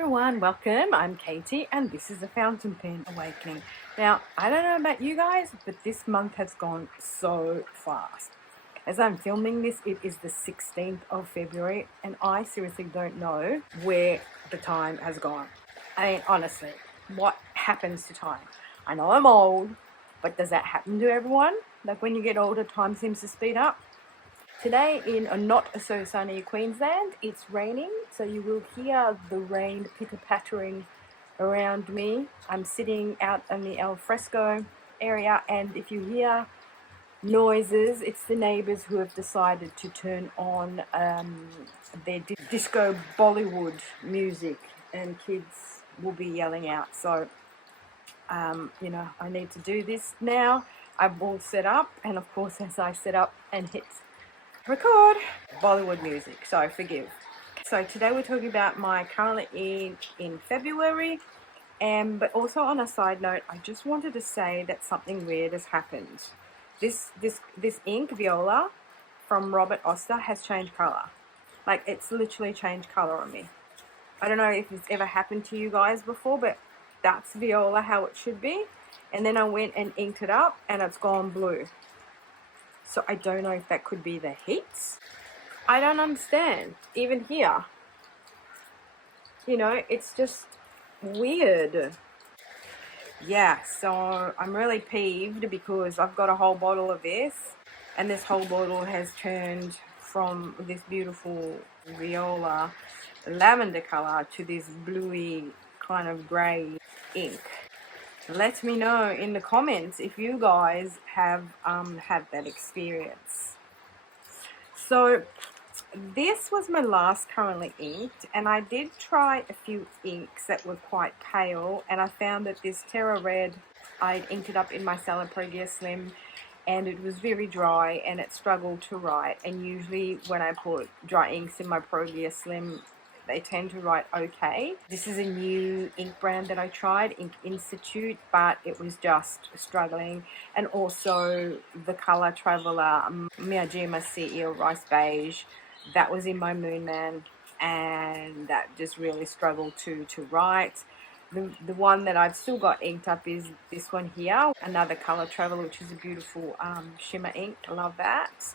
everyone, welcome. I'm Katie and this is a fountain pen awakening. Now, I don't know about you guys, but this month has gone so fast. As I'm filming this, it is the 16th of February and I seriously don't know where the time has gone. I mean, honestly, what happens to time? I know I'm old, but does that happen to everyone? Like when you get older, time seems to speed up. Today in a not so sunny Queensland, it's raining, so you will hear the rain pitter-pattering around me. I'm sitting out in the al fresco area, and if you hear noises, it's the neighbours who have decided to turn on their disco Bollywood music, and kids will be yelling out. So, you know, I need to do this now. I'm all set up, and of course, as I set up and hit record, Bollywood music, so forgive. So today we're talking about my current ink in February, but also on a side note, I just wanted to say that something weird has happened. This ink, Viola, from Robert Oster has changed colour. Like, it's literally changed colour on me. I don't know if it's ever happened to you guys before, but that's Viola how it should be. And then I went and inked it up and it's gone blue. So I don't know if that could be the heat. I don't understand. Even here. You know, it's just weird. Yeah, so I'm really peeved because I've got a whole bottle of this. And this whole bottle has turned from this beautiful viola lavender colour to this bluey kind of grey ink. Let me know in the comments if you guys have had that experience. So this was my last currently inked, and I did try a few inks that were quite pale, and I found that this Terra Red, I inked it up in my Salad Progia Slim, and it was very dry and it struggled to write. And usually when I put dry inks in my Progia Slim, they tend to write okay. This is a new ink brand that I tried, Ink Institute, but it was just struggling. And also the Color Traveler Miyajima CEO Rice Beige, that was in my Moonman, and that just really struggled to write. The one that I've still got inked up is this one here, another Color Traveler, which is a beautiful shimmer ink. I love that.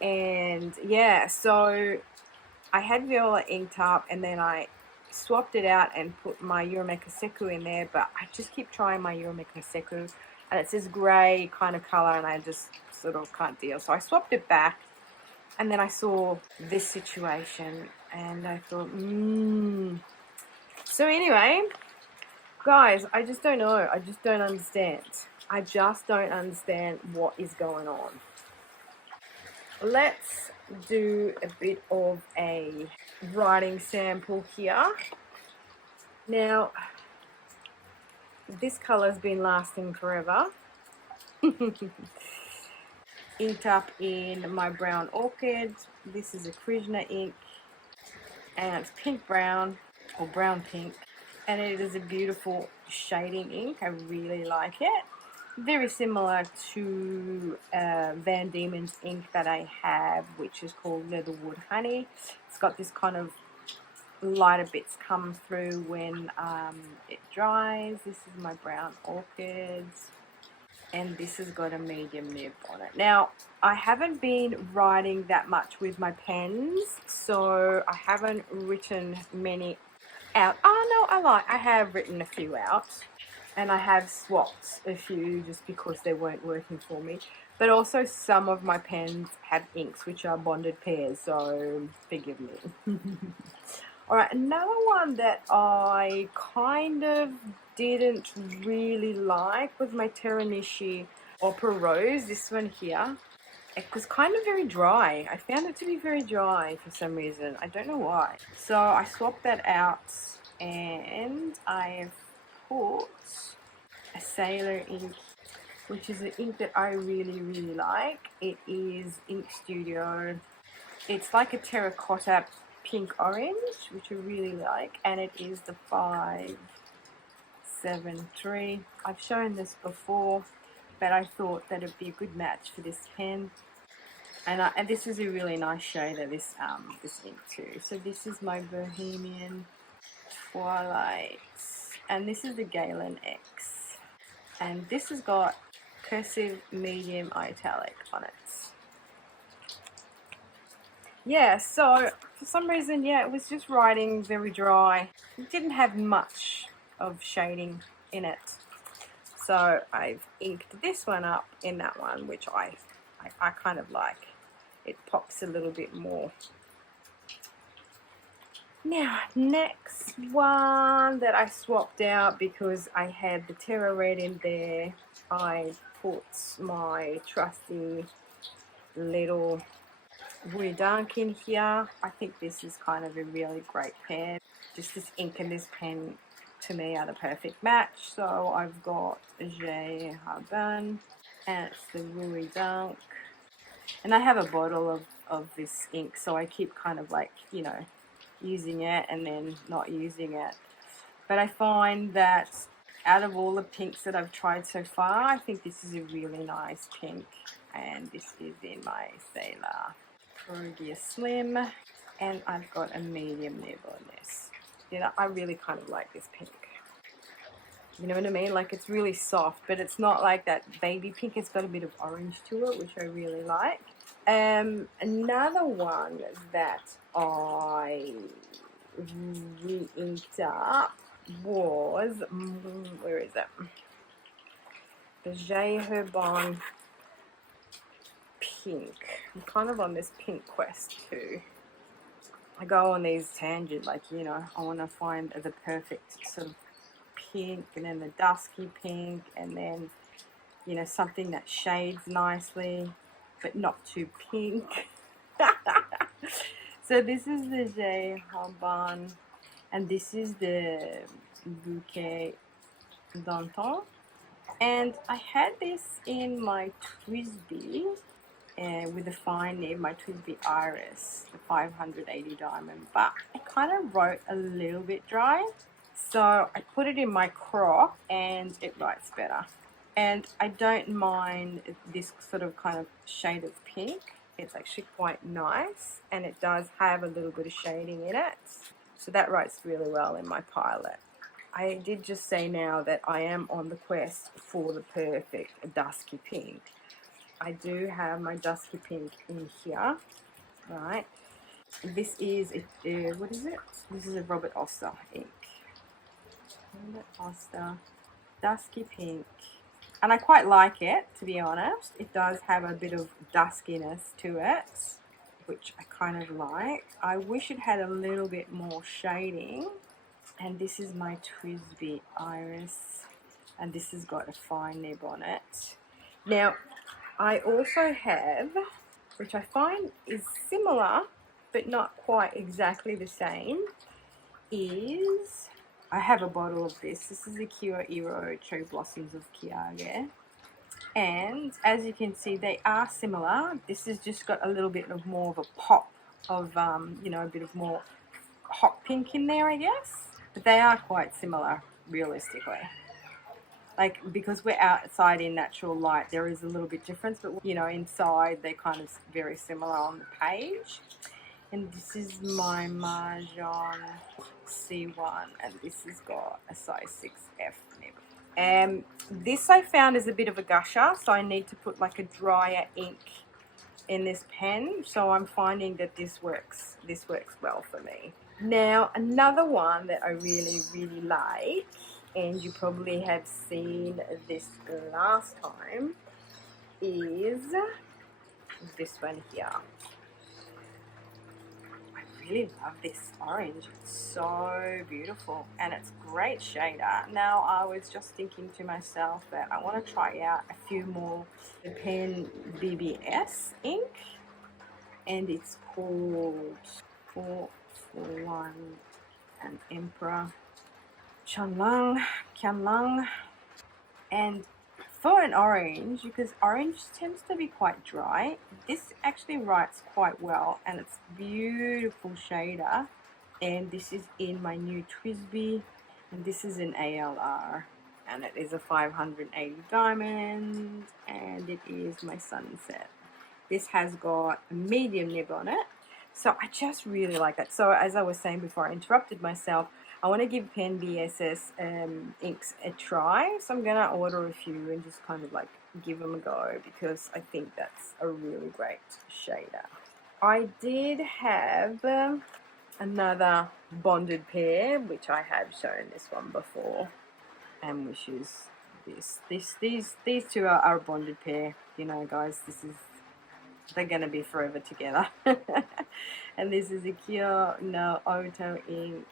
And yeah, so I had Viola inked up and then I swapped it out and put my Urameka Seku in there, but I just keep trying my Urameka Seku and it's this grey kind of colour and I just sort of can't deal. So I swapped it back and then I saw this situation and I thought, So anyway, guys, I just don't know. I just don't understand. I just don't understand what is going on. Let's do a bit of a writing sample here. Now, this colour's been lasting forever. Inked up in my brown Orchid. This is a Krishna ink and it's pink brown or brown pink, and it is a beautiful shading ink. I really like it. Very similar to Van Diemen's ink that I have, which is called Leatherwood Honey. It's got this kind of lighter bits come through when it dries. This is my brown Orchids, and this has got a medium nib on it. Now, I haven't been writing that much with my pens, so I haven't written many out. Oh no, I have written a few out. And I have swapped a few just because they weren't working for me. But also some of my pens have inks which are bonded pairs, so forgive me. Alright, another one that I kind of didn't really like was my Teranishi Opera Rose, this one here. It was kind of very dry. I found it to be very dry for some reason. I don't know why. So I swapped that out and I've put a Sailor ink, which is an ink that I really like. It is Ink Studio. It's like a terracotta pink orange, which I really like, and it is the 573. I've shown this before, but I thought that it'd be a good match for this pen. And this is a really nice shade of this ink too. So this is my Bohemian Twilight, and this is the Galen X, and this has got cursive medium italic on it. Yeah, so for some reason, yeah, it was just writing very dry. It didn't have much of shading in it. So I've inked this one up in that one, which I kind of like. It pops a little bit more. Now, next one that I swapped out because I had the Terra Red in there, I put my trusty little Rouille Dunk in here. I think this is kind of a really great pair. Just this ink and this pen to me are the perfect match. So I've got Herbin and it's the Rouille Dunk. And I have a bottle of this ink, so I keep kind of like, you know, using it and then not using it. But I find that out of all the pinks that I've tried so far, I think this is a really nice pink. And this is in my Sailor Perugia Slim. And I've got a medium nib on this. You know, I really kind of like this pink. You know what I mean? Like, it's really soft, but it's not like that baby pink. It's got a bit of orange to it, which I really like. Another one that I re-inked up was, where is it? The Herbin pink. I'm kind of on this pink quest too. I go on these tangents, like, you know, I want to find the perfect sort of pink, and then the dusky pink, and then, you know, something that shades nicely but not too pink. So this is the Herbin, and this is the Bouquet d'Antan, and I had this in my TWSBI with the fine nib, my TWSBI Iris, the 580 diamond, but I kind of wrote a little bit dry. So I put it in my Croc and it writes better. And I don't mind this sort of kind of shade of pink. It's actually quite nice, and it does have a little bit of shading in it. So that writes really well in my Pilot. I did just say now that I am on the quest for the perfect dusky pink. I do have my dusky pink in here, right? This is, what is it? This is a Robert Oster ink. Oster dusky pink, and I quite like it, to be honest. It does have a bit of duskiness to it, which I kind of like. I wish it had a little bit more shading. And this is my TWSBI Iris, and this has got a fine nib on it. Now I also have, which I find is similar but not quite exactly the same, is I have a bottle of this. This is the Ivory Cherry Blossoms of Keage. And as you can see, they are similar. This has just got a little bit of more of a pop of, you know, a bit of more hot pink in there, I guess. But they are quite similar, realistically. Like, because we're outside in natural light, there is a little bit difference. But, you know, inside, they're kind of very similar on the page. And this is my Majohn C1, and this has got a size 6F nib. This I found is a bit of a gusher, so I need to put like a drier ink in this pen. So I'm finding that this works well for me. Now, another one that I really, really like, and you probably have seen this last time, is this one here. I really love this orange. It's so beautiful, and it's great shader. Now, I was just thinking to myself that I want to try out a few more the PENBSS ink, and it's called 441 and Emperor Qianlong. And for an orange, because orange tends to be quite dry, this actually writes quite well, and it's beautiful shader. And this is in my new TWSBI, and this is an ALR, and it is a 580 diamond, and it is my Sunset. This has got a medium nib on it, So I just really like that. So as I was saying before I interrupted myself, I want to give PENBSS inks a try. So I'm going to order a few and just kind of like give them a go, because I think that's a really great shader. I did have another bonded pair, which I have shown this one before, and which is these two are a bonded pair. You know, guys, they're gonna be forever together. And this is a Qianlong Auto ink,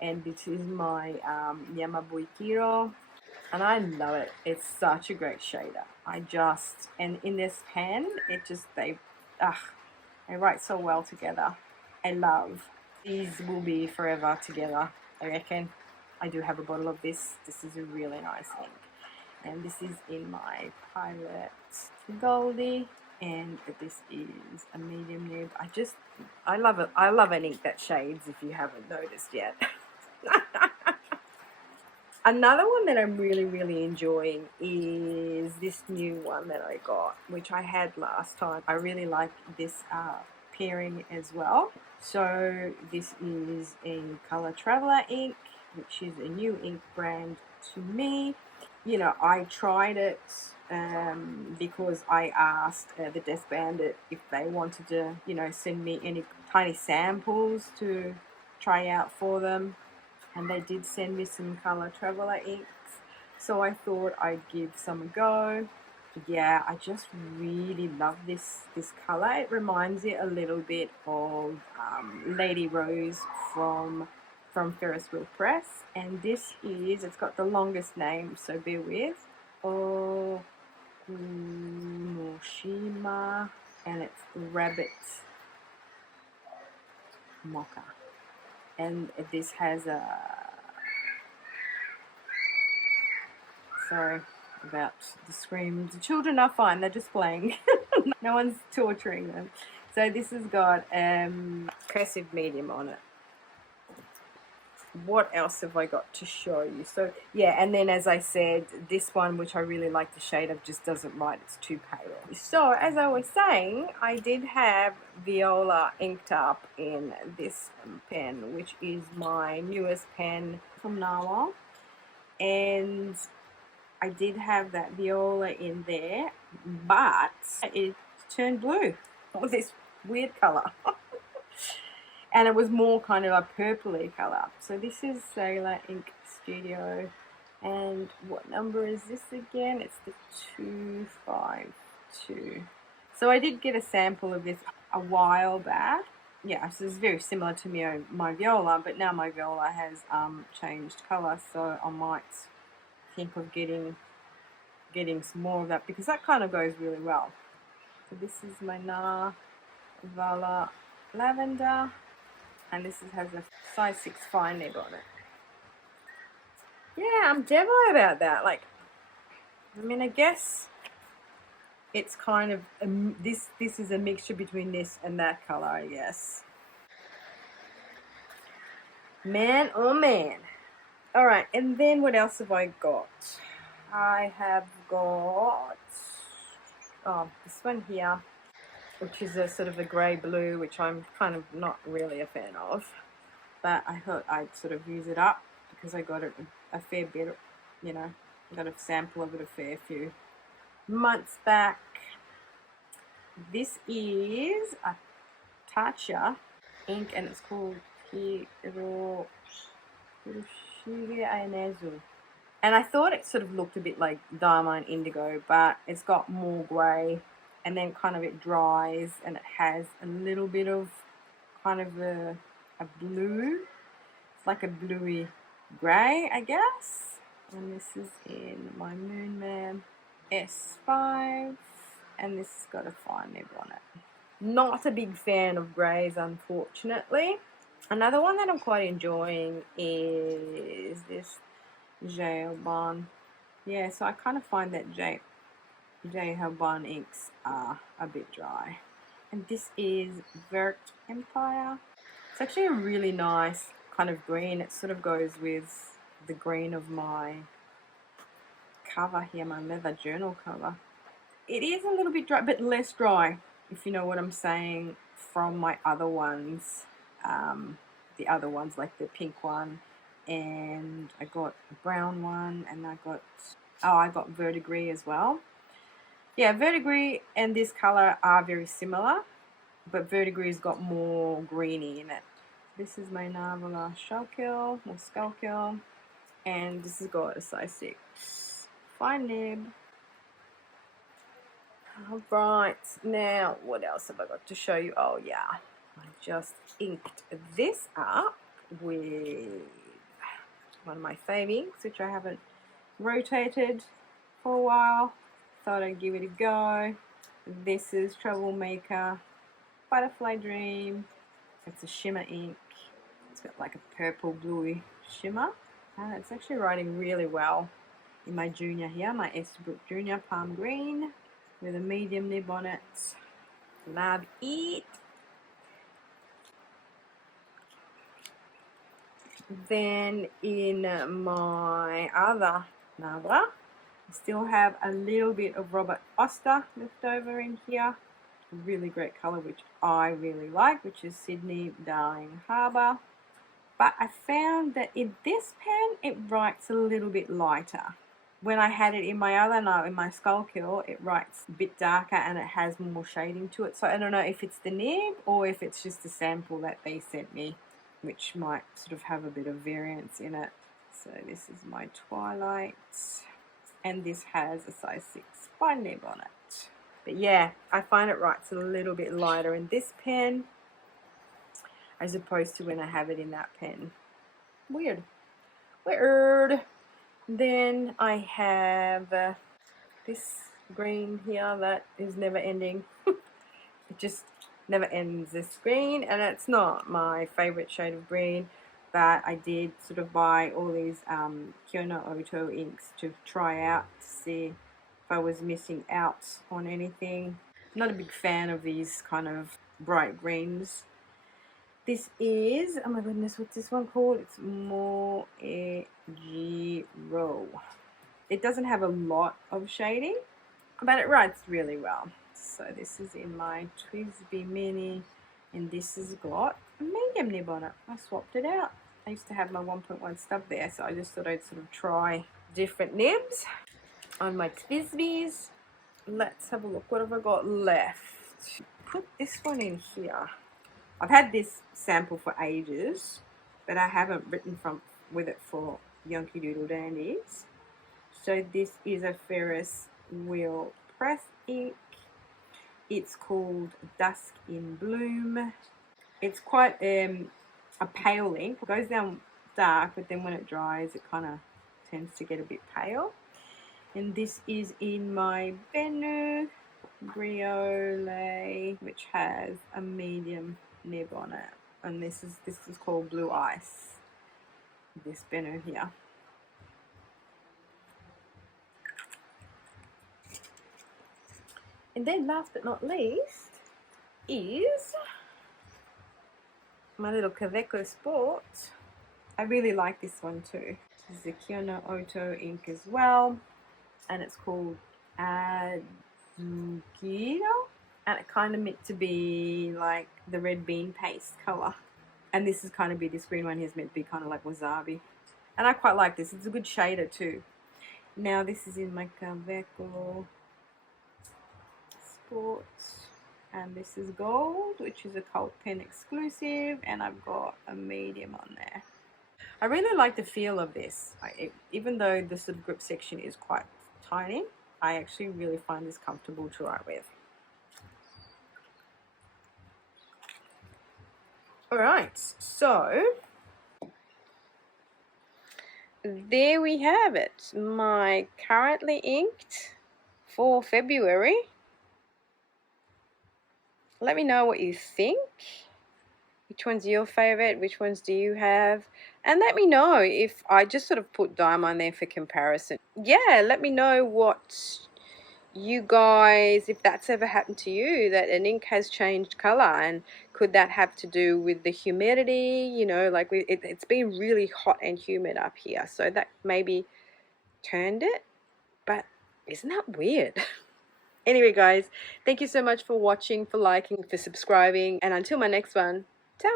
and this is my Yamabukiiro, and I love it. It's such a great shader. And in this pen, they write so well together. I love. These will be forever together, I reckon. I do have a bottle of this. This is a really nice ink. And this is in my Pilot Goldie. And this is a medium nib. I love it. I love an ink that shades, if you haven't noticed yet. Another one that I'm really, really enjoying is this new one that I got, which I had last time. I really like this pairing as well. So this is in Color Traveler ink, which is a new ink brand to me. You know, I tried it because I asked the Desk Bandit if they wanted to, you know, send me any tiny samples to try out for them. And they did send me some Color Traveler inks. So I thought I'd give some a go. Yeah, I just really love this color. It reminds me a little bit of Lady Rose from Ferris Wheel Press. And this is, it's got the longest name, so bear with. Ohkunoshima, and it's Rabbit Mocha. And this has a... Sorry about the screams. The children are fine, they're just playing. No one's torturing them. So this has got cursive medium on it. What else have I got to show you? So yeah, and then as I said, this one, which I really like the shade of, just doesn't write, it's too pale. So as I was saying, I did have Viola inked up in this pen, which is my newest pen from Nahvalur, and I did have that Viola in there, but it turned blue with this weird color. And it was more kind of a purpley color. So this is Sailor Ink Studio. And what number is this again? It's the 252. So I did get a sample of this a while back. Yeah, so it's very similar to my Viola, but now my Viola has changed color, so I might think of getting some more of that, because that kind of goes really well. So this is my Nahvalur Lavender, and this has a size 6 fine nib on it. Yeah, I'm devo about that. Like, I mean, I guess it's kind of this is a mixture between this and that color, I guess. Man, oh man. All right, and then what else have I got? I have got this one here, which is a sort of a grey blue, which I'm kind of not really a fan of, but I thought I'd sort of use it up because I got it a fair bit, you know, got a sample of it a fair few months back. This is a Taccia ink, and it's called Hiroshige-Ainezu. And I thought it sort of looked a bit like Diamond Indigo, but it's got more grey, and then kind of it dries, and it has a little bit of kind of a blue. It's like a bluey grey, I guess. And this is in my Moonman S5, and this has got a fine nib on it. Not a big fan of greys, unfortunately. Another one that I'm quite enjoying is this Herbin. Yeah, so I kind of find that Herbin inks are a bit dry. And this is Vert Empire. It's actually a really nice kind of green. It sort of goes with the green of my cover here, my leather journal cover. It is a little bit dry, but less dry, if you know what I'm saying. from my other ones, the other ones like the pink one, and I got a brown one, and I got verdigris as well. Yeah, verdigris and this color are very similar, but verdigris got more greeny in it. This is my Nahvalur Skuylkill, and this has got a size 6 fine nib. Alright, now what else have I got to show you? Oh yeah, I just inked this up with one of my fave inks, which I haven't rotated for a while. Thought I'd give it a go. This is Troublemaker Butterfly Dream. It's a shimmer ink. It's got like a purple bluey shimmer, and it's actually writing really well in my junior here, my Esterbrook Junior Palm Green, with a medium nib on it. Love it. Then in my other Nahvalur, I still have a little bit of Robert Oster left over in here. A really great colour, which I really like, which is Sydney Darling Harbour. But I found that in this pen, it writes a little bit lighter. When I had it in my other, in my Skuylkill, it writes a bit darker and it has more shading to it. So I don't know if it's the nib or if it's just a sample that they sent me, which might sort of have a bit of variance in it. So this is my Twilight, and this has a size 6 fine nib on it. But yeah, I find it writes a little bit lighter in this pen as opposed to when I have it in that pen. Weird. Then I have this green here that is never ending. It just never ends, this green, and it's not my favorite shade of green, but I did sort of buy all these Qianlong inks to try out to see if I was missing out on anything. I'm not a big fan of these kind of bright greens. This is, oh my goodness, what's this one called? It's Mocha. It doesn't have a lot of shading, but it writes really well. So this is in my TWSBI Mini, and this has got a medium nib on it. I swapped it out. I used to have my 1.1 stub there, so I just thought I'd sort of try different nibs on my TWSBIs. Let's have a look. What have I got left? Put this one in here. I've had this sample for ages, but I haven't written with it for Yonky Doodle Dandies. So this is a Ferris Wheel Press ink. It's called Dusk in Bloom. It's quite a pale ink. It goes down dark, but then when it dries, it kind of tends to get a bit pale. And this is in my Benu Rouille, which has a medium nib on it, and this is called Blue Ice, this Benu here. And then last but not least is my little Kaweco Sport. I really like this one too. This is a Qianlong ink as well, and it's called Yamabukiiro. And it kind of meant to be like the red bean paste colour. And this is kind of this green one here is meant to be kind of like wasabi. And I quite like this. It's a good shader too. Now this is in my Kaweco Sport. And this is gold, which is a Cult Pen exclusive. And I've got a medium on there. I really like the feel of this. Even though the sort of grip section is quite tiny, I actually really find this comfortable to write with. Alright, so there we have it. My currently inked for February. Let me know what you think. Which one's your favourite? Which ones do you have? And let me know if I just sort of put dime on there for comparison. Yeah, let me know what you guys, if that's ever happened to you, that an ink has changed colour, and could that have to do with the humidity? You know, like it's been really hot and humid up here, so that maybe turned it. But isn't that weird? Anyway, guys, thank you so much for watching, for liking, for subscribing, and until my next one, ciao,